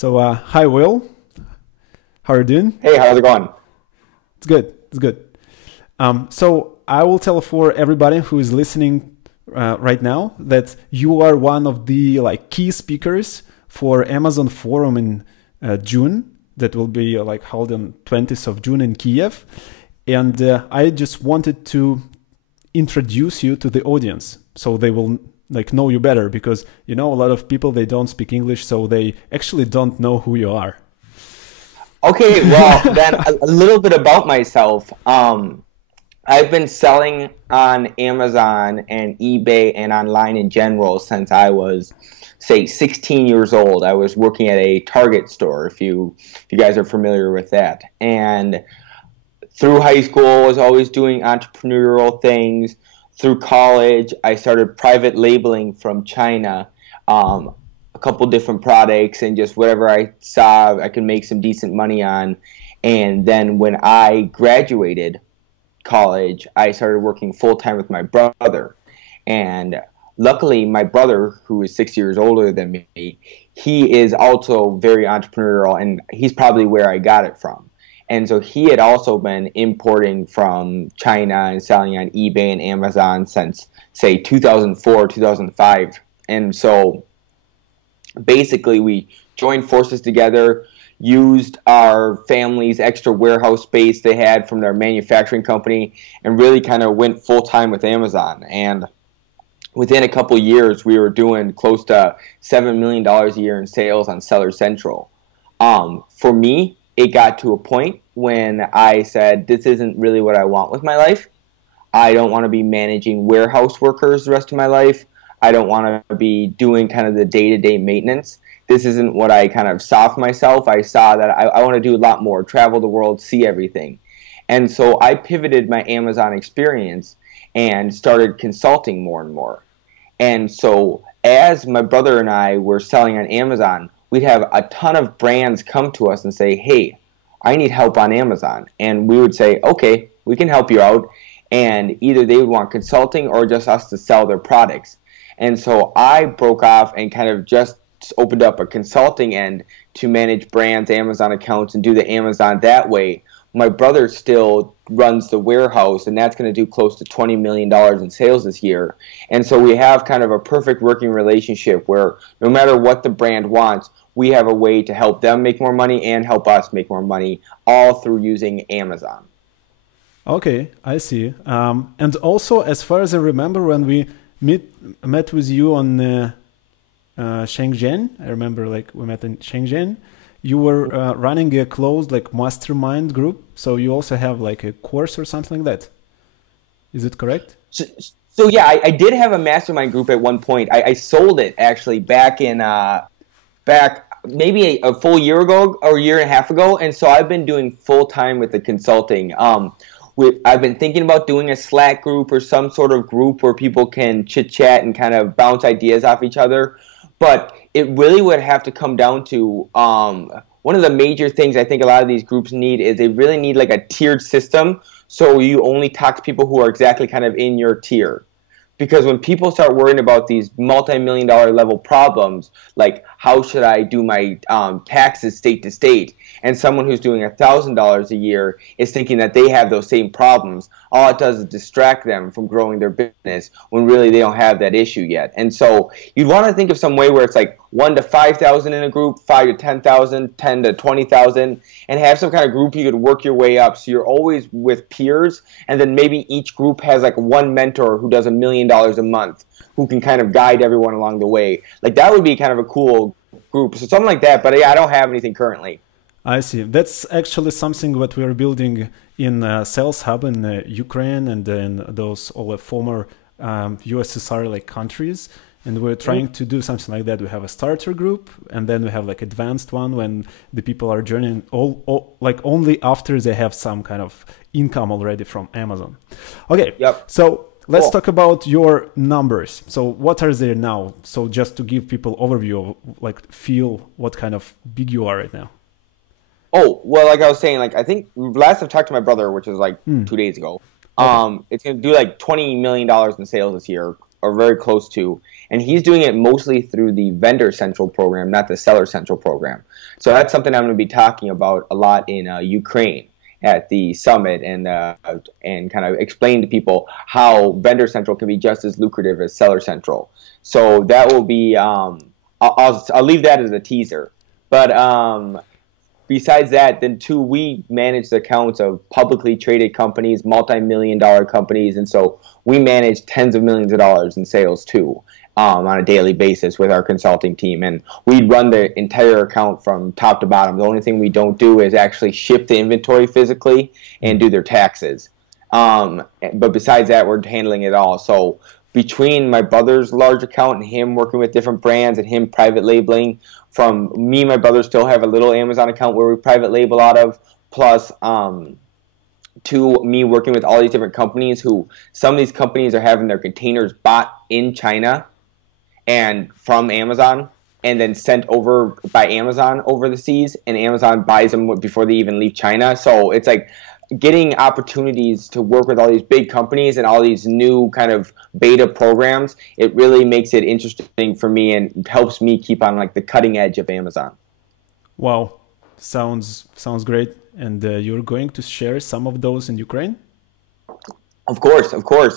So, hi, Will. How are you doing? Hey, how's it going? It's good. It's good. So I will tell for everybody who is listening right now that you are one of the key speakers for Amazon Forum in June. That will be held on 20th of June in Kiev. And I just wanted to introduce you to the audience so they will know you better, because a lot of people, they don't speak English, so they actually don't know who you are. Okay, well, then a little bit about myself. I've been selling on Amazon and eBay and online in general since I was, say, 16 years old. I was working at a Target store, if you guys are familiar with that. And through high school, I was always doing entrepreneurial things. Through college, I started private labeling from China, a couple different products, and just whatever I saw I could make some decent money on. And then when I graduated college, I started working full-time with my brother. And luckily, my brother, who is 6 years older than me, he is also very entrepreneurial, and he's probably where I got it from. And so he had also been importing from China and selling on eBay and Amazon since, say, 2004, 2005. And so basically we joined forces together, used our family's extra warehouse space they had from their manufacturing company, and really kind of went full-time with Amazon. And within a couple years, we were doing close to $7 million a year in sales on Seller Central. For me, it got to a point when I said, this isn't really what I want with my life. I don't want to be managing warehouse workers the rest of my life. I don't want to be doing kind of the day-to-day maintenance. This isn't what I kind of saw for myself. I saw that I want to do a lot more, travel the world, see everything. And so I pivoted my Amazon experience and started consulting more and more. And so as my brother and I were selling on Amazon, we'd have a ton of brands come to us and say, hey, I need help on Amazon. And we would say, okay, we can help you out. And either they would want consulting or just us to sell their products. And so I broke off and kind of just opened up a consulting end to manage brands' Amazon accounts and do the Amazon that way. My brother still runs the warehouse, and that's going to do close to $20 million in sales this year. And so we have kind of a perfect working relationship where no matter what the brand wants, we have a way to help them make more money and help us make more money, all through using Amazon. Okay, I see. And also, as far as I remember, when we met with you on Shenzhen, I remember we met in Shenzhen, you were running a closed mastermind group. So you also have a course or something like that. Is it correct? So yeah, I did have a mastermind group at one point. I sold it actually back maybe a full year ago or a year and a half ago. And so I've been doing full time with the consulting. I've been thinking about doing a Slack group or some sort of group where people can chit chat and kind of bounce ideas off each other. But it really would have to come down to one of the major things I think a lot of these groups need is they really need a tiered system, so you only talk to people who are exactly kind of in your tier. Because when people start worrying about these multi-million-dollar level problems, like how should I do my taxes state to state, and someone who's doing $1,000 a year is thinking that they have those same problems, all it does is distract them from growing their business when really they don't have that issue yet. And so you'd want to think of some way where it's 1 to 5,000 in a group, 5 to 10,000, 10 to 20,000, and have some kind of group you could work your way up. So you're always with peers, and then maybe each group has one mentor who does $1 million a month, who can kind of guide everyone along the way. That would be kind of a cool group. So something like that, but yeah, I don't have anything currently. I see. That's actually something what we are building in SalesHub in Ukraine and in those all former USSR countries. And we're trying to do something like that. We have a starter group, and then we have advanced one when the people are joining only after they have some kind of income already from Amazon. Okay. Yep. So let's talk about your numbers. So what are they now? So just to give people overview of feel what kind of big you are right now. Oh, well, like I was saying, I think last I've talked to my brother, which was 2 days ago, it's going to do $20 million in sales this year, or very close to, and he's doing it mostly through the Vendor Central program, not the Seller Central program. So that's something I'm going to be talking about a lot in Ukraine at the summit, and kind of explain to people how Vendor Central can be just as lucrative as Seller Central. So that will be I'll leave that as a teaser. But besides that, then too, we manage the accounts of publicly traded companies, multi-million-dollar companies, and so we manage tens of millions of dollars in sales too, on a daily basis with our consulting team. And we run the entire account from top to bottom. The only thing we don't do is actually ship the inventory physically and do their taxes. But besides that, we're handling it all. So between my brother's large account and him working with different brands and him private labeling, from me and my brother still have a little Amazon account where we private label out of, plus to me working with all these different companies who, some of these companies are having their containers bought in China and from Amazon and then sent over by Amazon over the seas, and Amazon buys them before they even leave China. So it's like getting opportunities to work with all these big companies and all these new kind of beta programs. It really makes it interesting for me and helps me keep on like the cutting edge of Amazon. Wow, sounds great. And you're going to share some of those in Ukraine? Of course.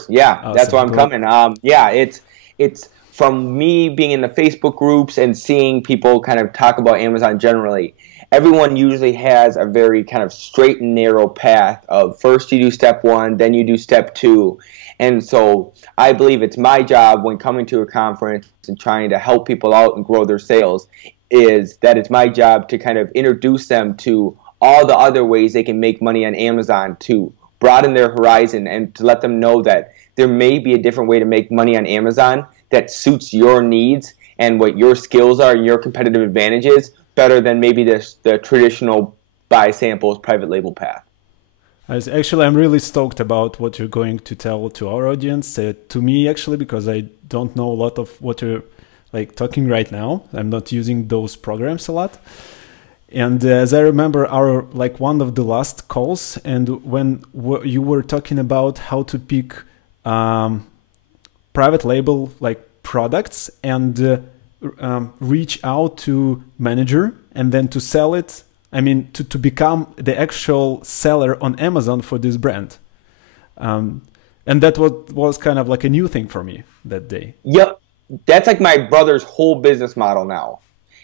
Yeah, awesome. That's why I'm coming. Yeah, it's from me being in the Facebook groups and seeing people kind of talk about Amazon generally. Everyone usually has a very kind of straight and narrow path of first you do step one, then you do step two. And so I believe it's my job when coming to a conference and trying to help people out and grow their sales, is that it's my job to kind of introduce them to all the other ways they can make money on Amazon, to broaden their horizon and to let them know that there may be a different way to make money on Amazon that suits your needs and what your skills are and your competitive advantages better than maybe the traditional buy samples private label path. Actually, I'm really stoked about what you're going to tell to our audience, to me actually, because I don't know a lot of what you're like talking right now. I'm not using those programs a lot. And as I remember our like one of the last calls, and when you were talking about how to pick private label like products and reach out to manager and then to sell it. I mean, to become the actual seller on Amazon for this brand. And that was kind of like a new thing for me that day. Yep. That's like my brother's whole business model now.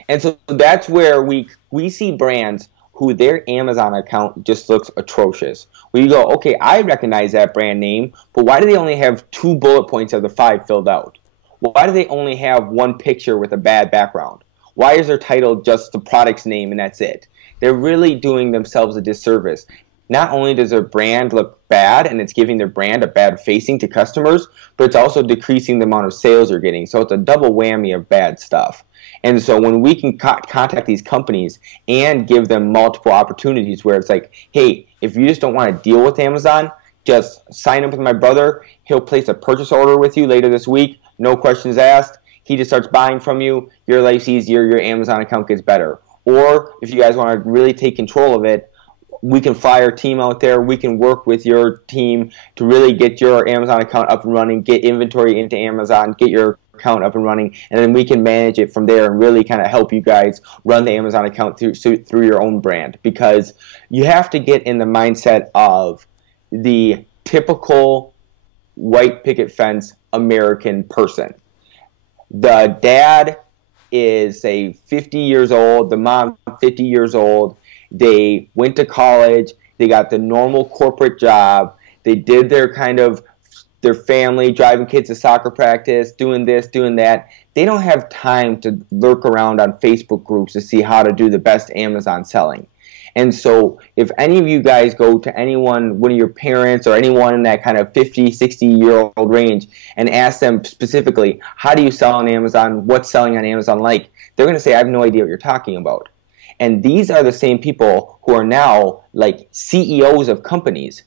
And so that's where we see brands who their Amazon account just looks atrocious. Where you go, okay, I recognize that brand name, but why do they only have 2 bullet points of the 5 filled out? Why do they only have 1 picture with a bad background? Why is their title just the product's name and that's it? They're really doing themselves a disservice. Not only does their brand look bad and it's giving their brand a bad facing to customers, but it's also decreasing the amount of sales you're getting. So it's a double whammy of bad stuff. And so when we can contact these companies and give them multiple opportunities where it's like, hey, if you just don't want to deal with Amazon, just sign up with my brother. He'll place a purchase order with you later this week. No questions asked. He just starts buying from you. Your life's easier. Your Amazon account gets better. Or if you guys want to really take control of it, we can fly our team out there. We can work with your team to really get your Amazon account up and running, get inventory into Amazon, get your account up and running, and then we can manage it from there and really kind of help you guys run the Amazon account through your own brand. Because you have to get in the mindset of the typical white picket fence American person. The dad is, say, 50 years old, the mom 50 years old. They went to college, they got the normal corporate job, they did their kind of their family, driving kids to soccer practice, doing this, doing that. They don't have time to lurk around on Facebook groups to see how to do the best Amazon selling. And so if any of you guys go to anyone, one of your parents or anyone in that kind of 50, 60-year-old range and ask them specifically, how do you sell on Amazon? What's selling on Amazon like? They're going to say, I have no idea what you're talking about. And these are the same people who are now like CEOs of companies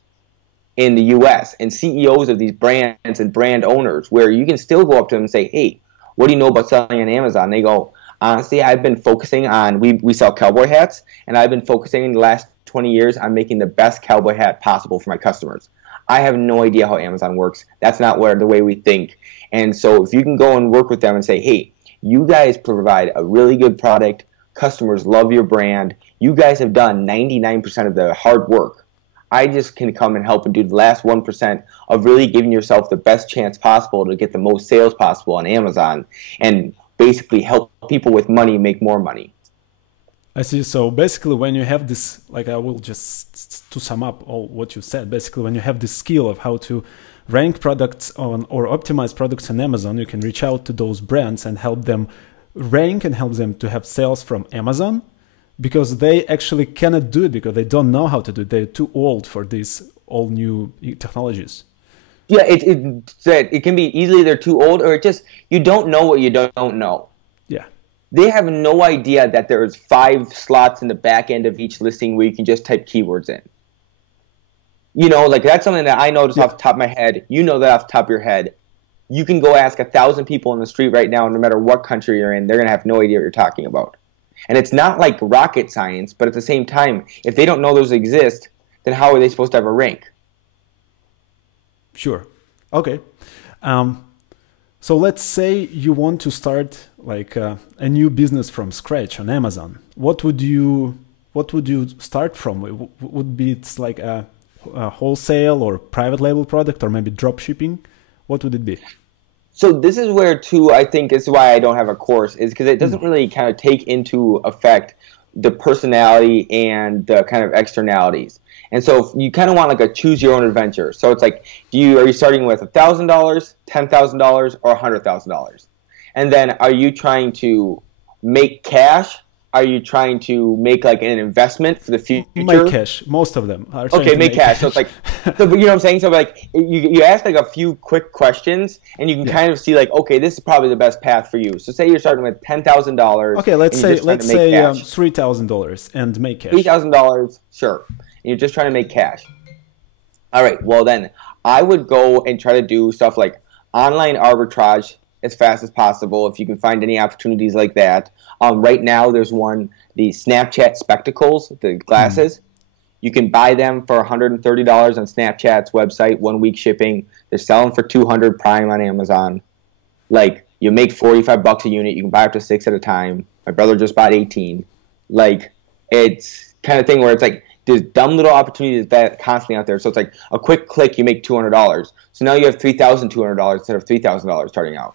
in the US and CEOs of these brands and brand owners, where you can still go up to them and say, hey, what do you know about selling on Amazon? They go, honestly, I've been focusing on, we sell cowboy hats, and I've been focusing in the last 20 years on making the best cowboy hat possible for my customers. I have no idea how Amazon works. That's not the way we think. And so if you can go and work with them and say, hey, you guys provide a really good product. Customers love your brand. You guys have done 99% of the hard work. I just can come and help and do the last 1% of really giving yourself the best chance possible to get the most sales possible on Amazon and basically help people with money make more money. I see. So basically when you have this, like I will just to sum up all what you said, basically when you have this skill of how to rank products on or optimize products on Amazon, you can reach out to those brands and help them rank and help them to have sales from Amazon, because they actually cannot do it because they don't know how to do it. They're too old for these all new technologies. Yeah, it can be easily they're too old, or you don't know what you don't know. Yeah. They have no idea that there's 5 slots in the back end of each listing where you can just type keywords in. Like that's something that I know just off the top of my head. You know that off the top of your head. You can go ask 1,000 people in the street right now, no matter what country you're in, they're going to have no idea what you're talking about. And it's not like rocket science, but at the same time, if they don't know those exist, then how are they supposed to have a rank? Sure. Okay. So let's say you want to start like a new business from scratch on Amazon. What would you start from? Would be it's like a wholesale or private label product, or maybe drop shipping? What would it be? So this is where, too, I think is why I don't have a course, is because it doesn't really kind of take into effect the personality and the kind of externalities. And so you kind of want like a choose your own adventure. So it's like, are you starting with $1,000, $10,000, or $100,000? And then are you trying to make cash? Are you trying to make like an investment for the future? Make cash. Most of them are trying okay, to make cash. So it's like, so, you know what I'm saying? So like, you ask like a few quick questions, and you can kind of see like, okay, this is probably the best path for you. So say you're starting with $10,000. Okay, let's say $3,000 and make cash. $3,000, sure. And you're just trying to make cash. All right. Well, then I would go and try to do stuff like online arbitrage as fast as possible if you can find any opportunities like that. Right now, there's the Snapchat spectacles, the glasses. You can buy them for $130 on Snapchat's website, 1 week shipping. They're selling for $200 Prime on Amazon. Like, you make $45 a unit. You can buy up to 6 at a time. My brother just bought 18. Like, it's kind of thing where it's like there's dumb little opportunities that constantly out there. So it's like a quick click, you make $200. So now you have $3,200 instead of $3,000 starting out.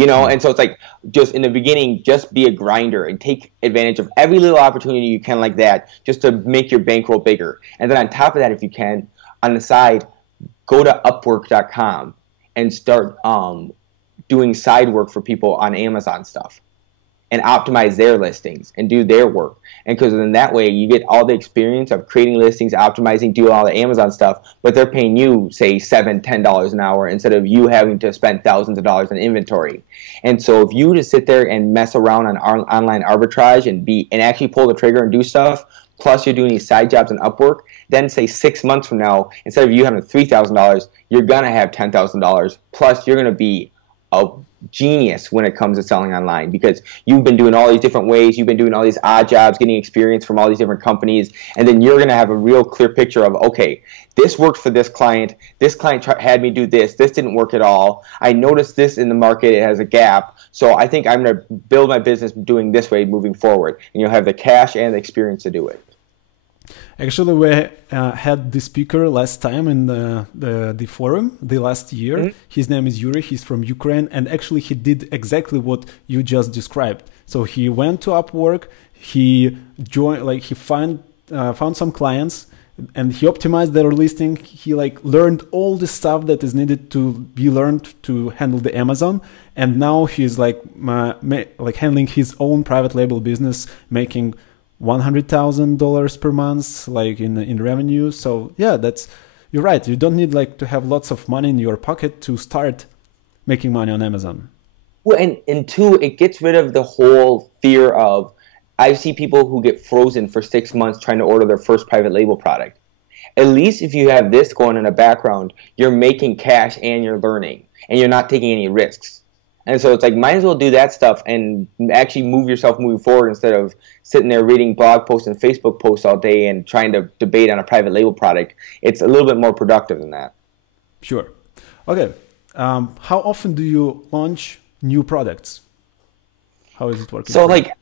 And so it's like, just in the beginning, just be a grinder and take advantage of every little opportunity you can like that, just to make your bankroll bigger. And then on top of that, if you can, on the side, go to Upwork.com and start doing side work for people on Amazon stuff and optimize their listings and do their work. And because then that way you get all the experience of creating listings, optimizing, doing all the Amazon stuff, but they're paying you, say, $7, $10 an hour instead of you having to spend thousands of dollars on inventory. And so if you just sit there and mess around on online arbitrage and actually pull the trigger and do stuff, plus you're doing these side jobs on Upwork, then say 6 months from now, instead of you having $3,000, you're going to have $10,000, plus you're going to be a genius when it comes to selling online, because you've been doing all these different ways, you've been doing all these odd jobs, getting experience from all these different companies, and then you're going to have a real clear picture of, okay, this worked for this client had me do this didn't work at all, I noticed this in the market, it has a gap, so I think I'm going to build my business doing this way moving forward, and you'll have the cash and the experience to do it. Actually, we had the speaker last time in the forum, the last year. Mm-hmm. His name is Youre. He's from Ukraine. And actually, he did exactly what you just described. So he went to Upwork. He found some clients, and he optimized their listing. He learned all the stuff that is needed to be learned to handle the Amazon. And now he's handling his own private label business, making $100,000 per month, in revenue. So yeah, you're right. You don't need to have lots of money in your pocket to start making money on Amazon. Well, and two, it gets rid of the whole fear of, I see people who get frozen for 6 months trying to order their first private label product. At least if you have this going in the background, you're making cash and you're learning, and you're not taking any risks. And so it's like, might as well do that stuff and actually move yourself moving forward instead of sitting there reading blog posts and Facebook posts all day and trying to debate on a private label product. It's a little bit more productive than that. Sure. Okay. How often do you launch new products? How is it working? So like,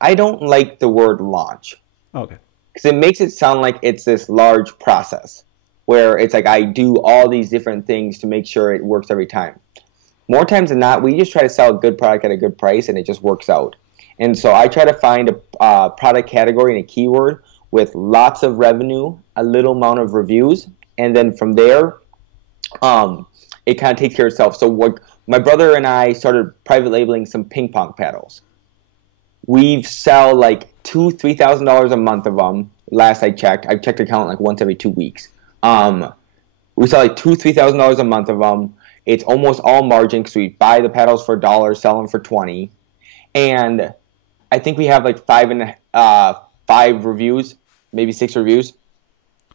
I don't like the word launch. Okay. Because it makes it sound like it's this large process where it's like I do all these different things to make sure it works every time. More times than not, we just try to sell a good product at a good price, and it just works out. And so I try to find a product category and a keyword with lots of revenue, a little amount of reviews, and then from there, it kind of takes care of itself. So what my brother and I started private labeling some ping pong paddles. We sell like $2,000-$3,000 a month of them. Last I checked the count like once every 2 weeks. We sell like $2,000-$3,000 a month of them. It's almost all margin because we buy the paddles for $1, sell them for $20, and I think we have like five reviews, maybe 6 reviews.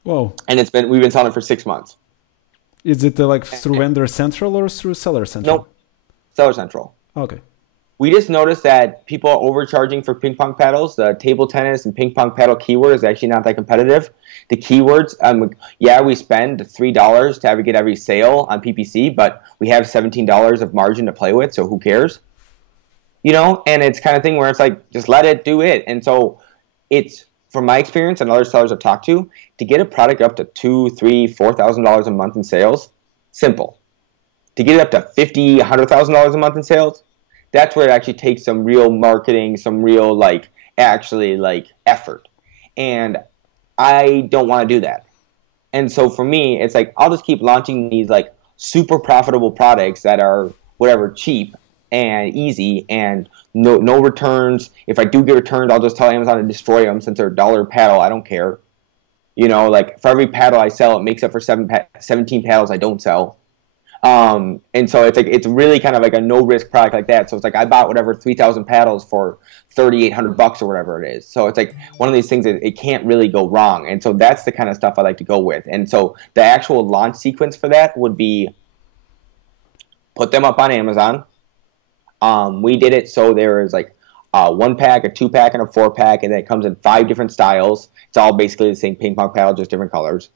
Whoa! And we've been selling it for 6 months. Is it like through Vendor Central or through Seller Central? Nope, Seller Central. Okay. We just noticed that people are overcharging for ping pong paddles. The table tennis and ping pong paddle keyword is actually not that competitive. The keywords, we spend $3 to get every sale on PPC, but we have $17 of margin to play with, so who cares? And it's kind of thing where it's like, just let it do it. And so it's, from my experience and other sellers I've talked to get a product up to $2,000, $3,000, $4,000 a month in sales, simple. To get it up to $50,000, $100,000 a month in sales, that's where it actually takes some real marketing, some real effort. And I don't want to do that. And so for me, it's like, I'll just keep launching these like super profitable products that are whatever, cheap and easy and no returns. If I do get returned, I'll just tell Amazon to destroy them since they're $1 paddle. I don't care. Like for every paddle I sell, it makes up for 17 paddles I don't sell. And so it's really kind of like a no-risk product like that. So it's like I bought whatever 3,000 paddles for $3,800 or whatever it is. So it's like one of these things that it can't really go wrong. And so that's the kind of stuff I like to go with. And so the actual launch sequence for that would be put them up on Amazon. We did it so there is like a 1-pack, a 2-pack, and a 4-pack, and then it comes in 5 different styles. It's all basically the same ping pong paddle, just different colors.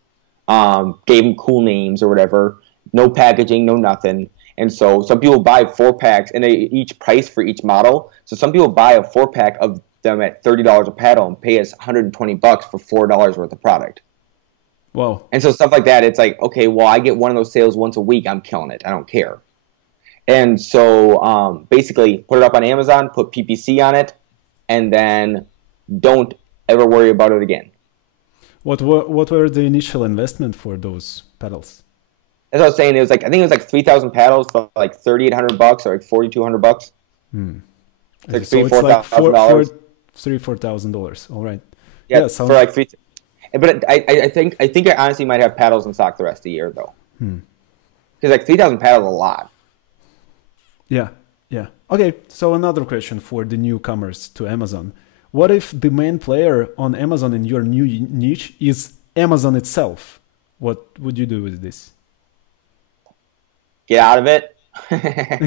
Gave them cool names or whatever. No packaging, no nothing. And so some people buy 4-packs, and they each price for each model. So some people buy a 4-pack of them at $30 a paddle and pay us $120 for $4 worth of product. Whoa. And so stuff like that, it's like, okay, well, I get one of those sales once a week. I'm killing it. I don't care. And so basically put it up on Amazon, put PPC on it, and then don't ever worry about it again. What were the initial investment for those pedals? As I was saying, I think it was like 3,000 paddles for like $3,800 or like $4,200. It's like $3,000-$4,000. $3,000-$4,000. All right. Yeah, for like $3,000. But I think I honestly might have paddles in stock the rest of the year though. Because like 3,000 paddles is a lot. Yeah. Okay, so another question for the newcomers to Amazon. What if the main player on Amazon in your new niche is Amazon itself? What would you do with this? Get out of it.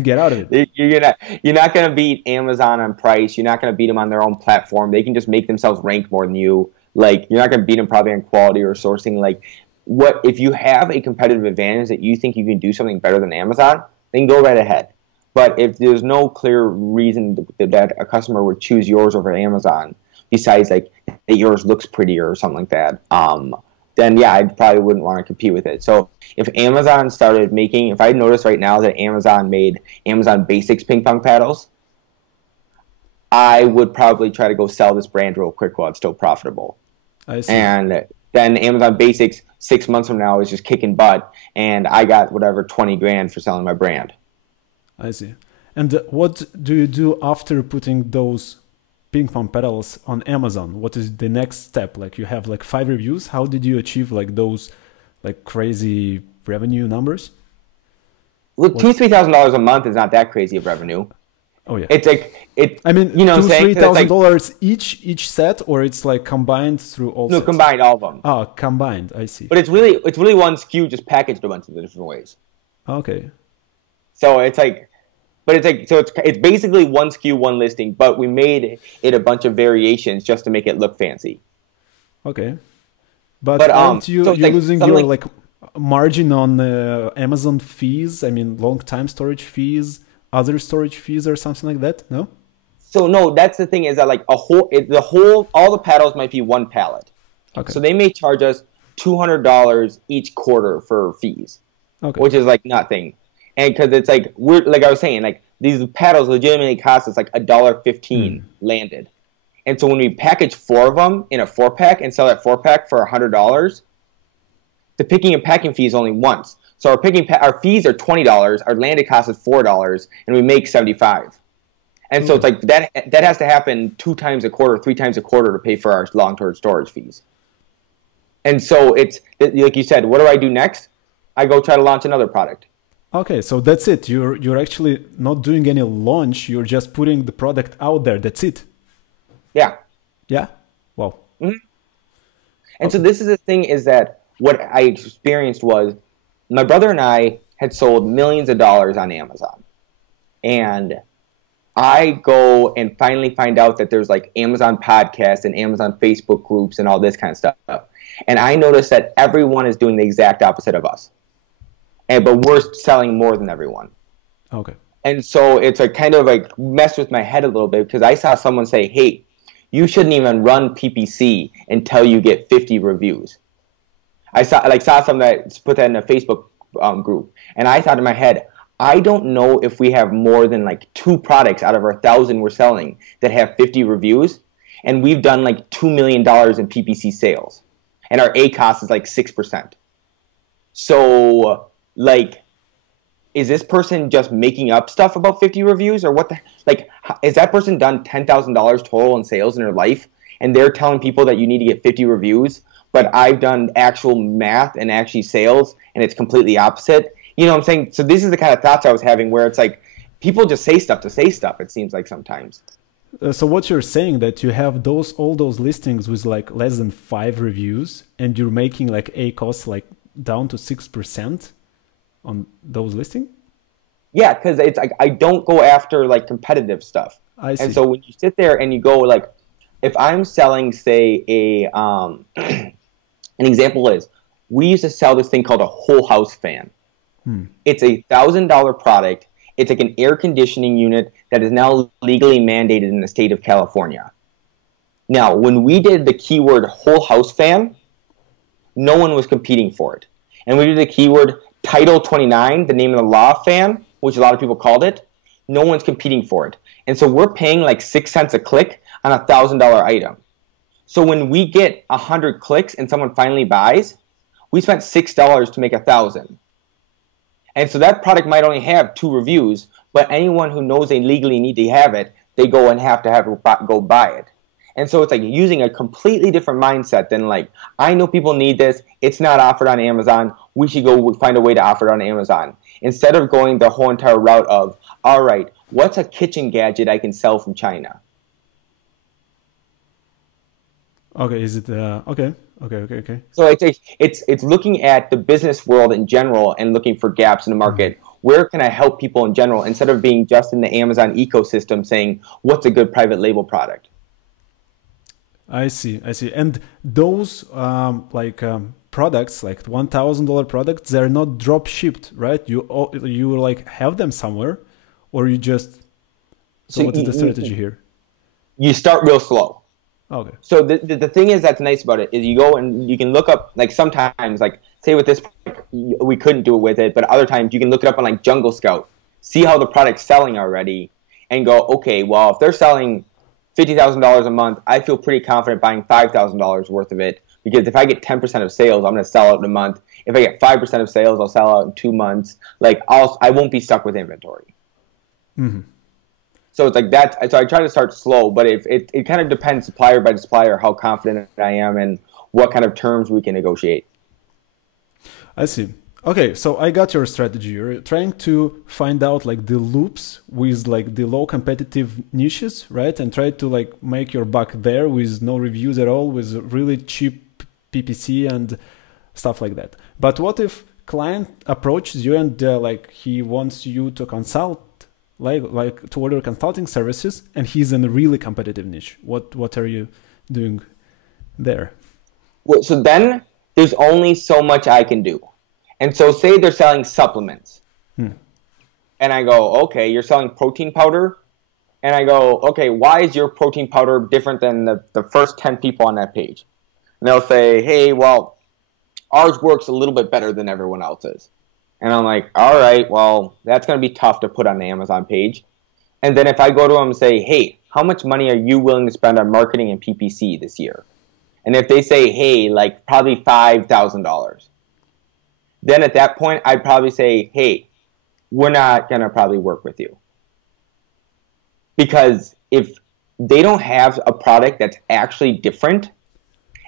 Get out of it. You're not going to beat Amazon on price. You're not going to beat them on their own platform. They can just make themselves rank more than you. Like, you're not going to beat them probably on quality or sourcing. Like, what if you have a competitive advantage that you think you can do something better than Amazon, then go right ahead. But if there's no clear reason that a customer would choose yours over Amazon, besides like that yours looks prettier or something like that, then yeah, I probably wouldn't want to compete with it. So if Amazon started making, if I noticed right now that Amazon made Amazon Basics ping pong paddles, I would probably try to go sell this brand real quick while it's still profitable. I see. And then Amazon Basics 6 months from now is just kicking butt, and I got whatever 20 grand for selling my brand. I see. And what do you do after putting those ping pong pedals on Amazon? What is the next step? Like, you have like 5 reviews. How did you achieve like those like crazy revenue numbers? Well, $2,000-$3,000 a month is not that crazy of revenue. Oh yeah. It's like I mean, $2,000-$3,000 each set, or it's like combined through all. No, sets? Combined, all of them. Oh, combined. I see. But it's really one SKU just packaged a bunch of different ways. Okay. So it's like. But it's basically one SKU, one listing, but we made it a bunch of variations just to make it look fancy. Okay. But aren't you losing your like margin on Amazon fees? I mean, long time storage fees, other storage fees, or something like that? No. So no, that's the thing is that like all the paddles might be one pallet. Okay. So they may charge us $200 each quarter for fees, which is like nothing. And because it's like like I was saying, like these paddles legitimately cost us like $1.15 landed. And so when we package 4 of them in a 4-pack and sell that 4-pack for $100, the picking and packing fee is only once. So our fees are $20, our landed cost is $4, and we make $75. And so it's like that has to happen 2 times a quarter, 3 times a quarter to pay for our long-term storage fees. And so it's like you said, what do I do next? I go try to launch another product. Okay, so that's it. You're actually not doing any launch. You're just putting the product out there. That's it. Yeah. Yeah. Wow. Mm-hmm. And so this is the thing is that what I experienced was my brother and I had sold millions of dollars on Amazon. And I go and finally find out that there's like Amazon podcasts and Amazon Facebook groups and all this kind of stuff. And I noticed that everyone is doing the exact opposite of us. But we're selling more than everyone. Okay. And so it's like kind of like messed with my head a little bit because I saw someone say, hey, you shouldn't even run PPC until you get 50 reviews. I saw someone that put that in a Facebook group. And I thought in my head, I don't know if we have more than like 2 products out of our 1,000 we're selling that have 50 reviews. And we've done like $2 million in PPC sales. And our ACOS is like 6%. So like, is this person just making up stuff about 50 reviews or what the, like, is that person done $10,000 total in sales in their life and they're telling people that you need to get 50 reviews, but I've done actual math and actually sales and it's completely opposite? You know what I'm saying? So this is the kind of thoughts I was having where it's like, people just say stuff to say stuff, it seems like sometimes. So what you're saying that you have all those listings with like less than 5 reviews and you're making like ACOS like down to 6% on those listings? Yeah, because it's like I don't go after like competitive stuff. I see. And so when you sit there and you go like, if I'm selling, say, an example is we used to sell this thing called a whole house fan. It's a $1,000 product. It's like an air conditioning unit that is now legally mandated in the state of California. Now, when we did the keyword whole house fan, no one was competing for it. And we did the keyword Title 29, the name of the law fan, which a lot of people called it, no one's competing for it. And so we're paying like 6 cents a click on a $1,000 item. So when we get 100 clicks and someone finally buys, we spent $6 to make 1,000. And so that product might only have 2 reviews, but anyone who knows they legally need to have it, they go and have to go buy it. And so it's like using a completely different mindset than like, I know people need this. It's not offered on Amazon. We should go find a way to offer it on Amazon. Instead of going the whole entire route of, all right, what's a kitchen gadget I can sell from China? Okay, is it okay. So it's looking at the business world in general and looking for gaps in the market. Where can I help people in general instead of being just in the Amazon ecosystem saying, what's a good private label product? I see. And those products, like $1,000 products, they're not drop shipped, right? You like have them somewhere, or you just. So what is the strategy here? You start real slow. Okay. So the thing is that's nice about it is you go and you can look up, like sometimes, like say with this, we couldn't do it with it, but other times you can look it up on like Jungle Scout, see how the product's selling already, and go, okay, well, if they're selling $50,000 a month, I feel pretty confident buying $5,000 worth of it, because if I get 10% of sales, I'm going to sell out in a month. If I get 5% of sales, I'll sell out in 2 months. Like I won't be stuck with inventory. Mm-hmm. So it's like that. So I try to start slow, but it kind of depends supplier by supplier how confident I am and what kind of terms we can negotiate. I see. Okay, so I got your strategy. You're trying to find out like the loops with like the low competitive niches, right? And try to like make your buck there with no reviews at all, with really cheap PPC and stuff like that. But what if client approaches you and like he wants you to consult, like to order consulting services, and he's in a really competitive niche? What are you doing there? Well, so then there's only so much I can do. And so say they're selling supplements. And I go, okay, you're selling protein powder? And I go, okay, why is your protein powder different than the first 10 people on that page? And they'll say, hey, well, ours works a little bit better than everyone else's. And I'm like, all right, well, that's going to be tough to put on the Amazon page. And then if I go to them and say, hey, how much money are you willing to spend on marketing and PPC this year? And if they say, hey, like probably $5,000, then at that point, I'd probably say, hey, we're not going to probably work with you. Because if they don't have a product that's actually different,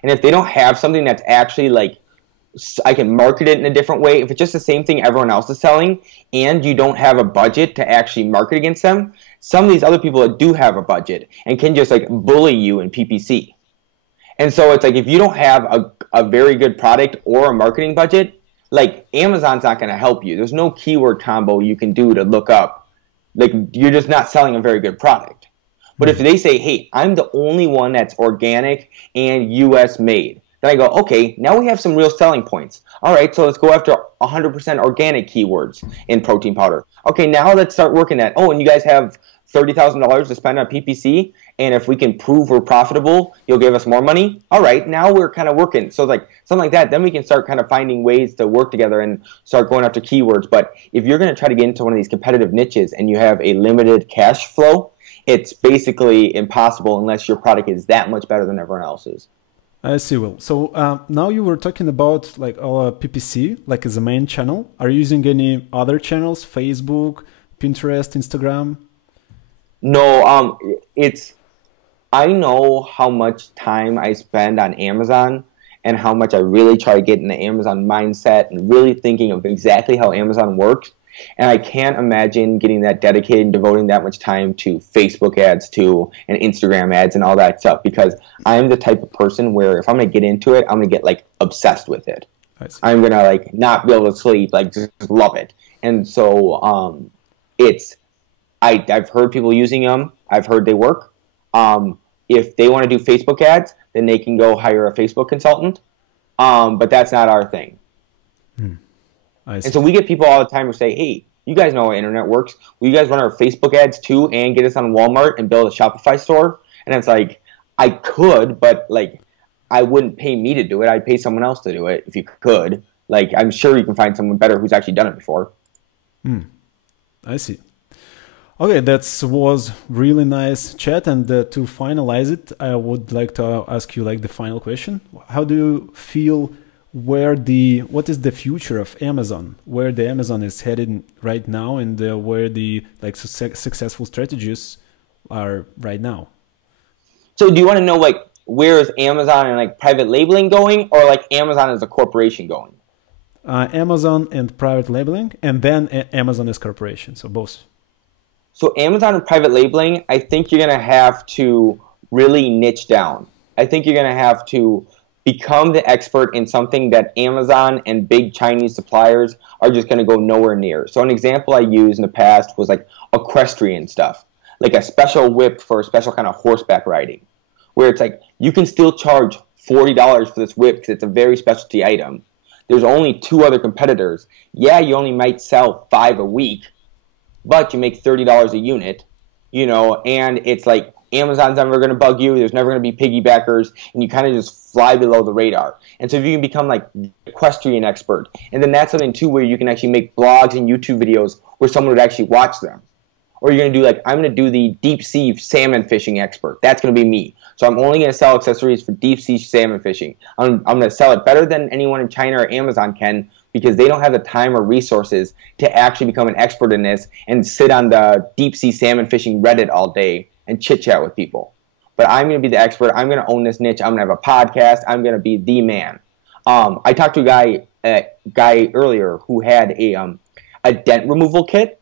and if they don't have something that's actually like, I can market it in a different way, if it's just the same thing everyone else is selling, and you don't have a budget to actually market against them, some of these other people that do have a budget and can just like bully you in PPC. And so it's like, if you don't have a very good product or a marketing budget, like Amazon's not going to help you. There's no keyword combo you can do to look up. Like, you're just not selling a very good product. But if they say, hey, I'm the only one that's organic and US made, then I go, okay, now we have some real selling points. All right, so let's go after 100% organic keywords in protein powder. Okay, now let's start working at, oh, and you guys have $30,000 to spend on PPC, and if we can prove we're profitable, you'll give us more money. All right, now we're kind of working. So it's like something like that. Then we can start kind of finding ways to work together and start going after keywords. But if you're going to try to get into one of these competitive niches and you have a limited cash flow, it's basically impossible unless your product is that much better than everyone else's. I see, Will. So now you were talking about like our PPC, like as a main channel. Are you using any other channels? Facebook, Pinterest, Instagram? No, I know how much time I spend on Amazon and how much I really try to get in the Amazon mindset and really thinking of exactly how Amazon works. And I can't imagine getting that dedicated and devoting that much time to Facebook ads too, and Instagram ads and all that stuff, because I'm the type of person where if I'm going to get into it, I'm going to get like obsessed with it. I'm going to like not be able to sleep, like just love it. And so I've heard people using them. I've heard they work. If they want to do Facebook ads, then they can go hire a Facebook consultant. But that's not our thing. And so we get people all the time who say, hey, you guys know how internet works. Will you guys run our Facebook ads too and get us on Walmart and build a Shopify store? And it's like, I could, but like, I wouldn't pay me to do it. I'd pay someone else to do it if you could. Like, I'm sure you can find someone better who's actually done it before. I see. Okay, that was really nice chat. And to finalize it, I would like to ask you like the final question. How do you feel what is the future of Amazon, where the Amazon is headed right now, and where the like successful strategies are right now? So do you want to know like where is Amazon and like private labeling going, or like Amazon as a corporation going? Amazon and private labeling, and then Amazon as corporation, so both. So Amazon and private labeling, I think you're going to have to really niche down. I think you're going to have to become the expert in something that Amazon and big Chinese suppliers are just going to go nowhere near. So an example I used in the past was like equestrian stuff, like a special whip for a special kind of horseback riding, where it's like you can still charge $40 for this whip because it's a very specialty item. There's only 2 other competitors. Yeah, you only might sell 5 a week, but you make $30 a unit, you know, and it's like Amazon's never going to bug you. There's never going to be piggybackers, and you kind of just fly below the radar. And so if you can become like the equestrian expert, and then that's something too where you can actually make blogs and YouTube videos where someone would actually watch them. Or you're going to do like, I'm going to do the deep sea salmon fishing expert. That's going to be me. So I'm only going to sell accessories for deep sea salmon fishing. I'm going to sell it better than anyone in China or Amazon can, because they don't have the time or resources to actually become an expert in this and sit on the deep sea salmon fishing Reddit all day and chit chat with people. But I'm going to be the expert. I'm going to own this niche. I'm going to have a podcast. I'm going to be the man. I talked to a guy earlier who had a dent removal kit.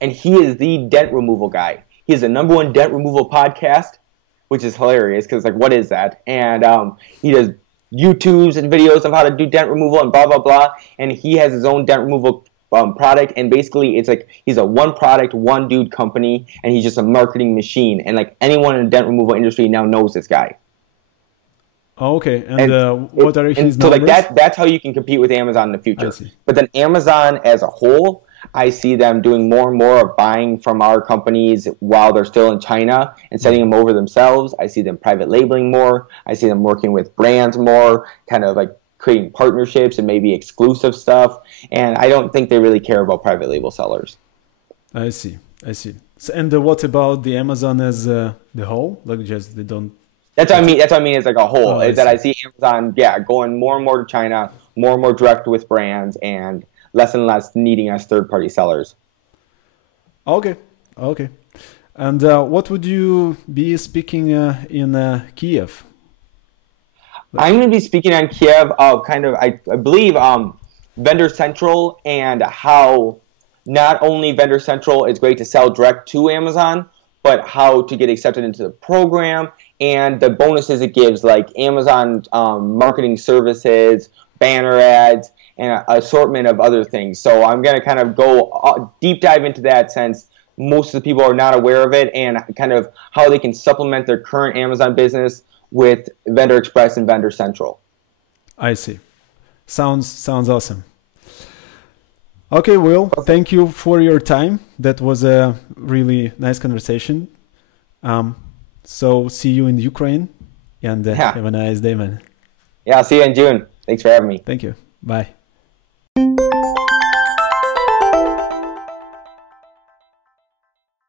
And he is the dent removal guy. He has the #1 dent removal podcast, which is hilarious because, like, what is that? And he does YouTubes and videos of how to do dent removal and blah, blah, blah. And he has his own dent removal product. And basically, it's like he's a one product, one dude company, and he's just a marketing machine. And, like, anyone in the dent removal industry now knows this guy. Okay, and what are his so numbers? like that's how you can compete with Amazon in the future. I see. But then Amazon as a whole, I see them doing more and more of buying from our companies while they're still in China and sending them over themselves. I see them private labeling more. I see them working with brands more, kind of like creating partnerships and maybe exclusive stuff. And I don't think they really care about private label sellers. I see. So, and what about the Amazon as the whole? Like just they don't. That's what I mean. That's what I mean. It's like a whole. I I see Amazon, going more and more to China, more and more direct with brands, and less needing us third-party sellers. Okay. And what would you be speaking in Kiev? I'm going to be speaking on Kiev of I believe, Vendor Central and how not only Vendor Central is great to sell direct to Amazon, but how to get accepted into the program and the bonuses it gives, like Amazon marketing services, banner ads, and an assortment of other things. So I'm going to kind of go deep dive into that, since most of the people are not aware of it, and kind of how they can supplement their current Amazon business with Vendor Express and Vendor Central. I see. Sounds awesome. Okay, Will, thank you for your time. That was a really nice conversation. So see you in Ukraine, and have a nice day, man. Yeah, I'll see you in June. Thanks for having me. Thank you. Bye.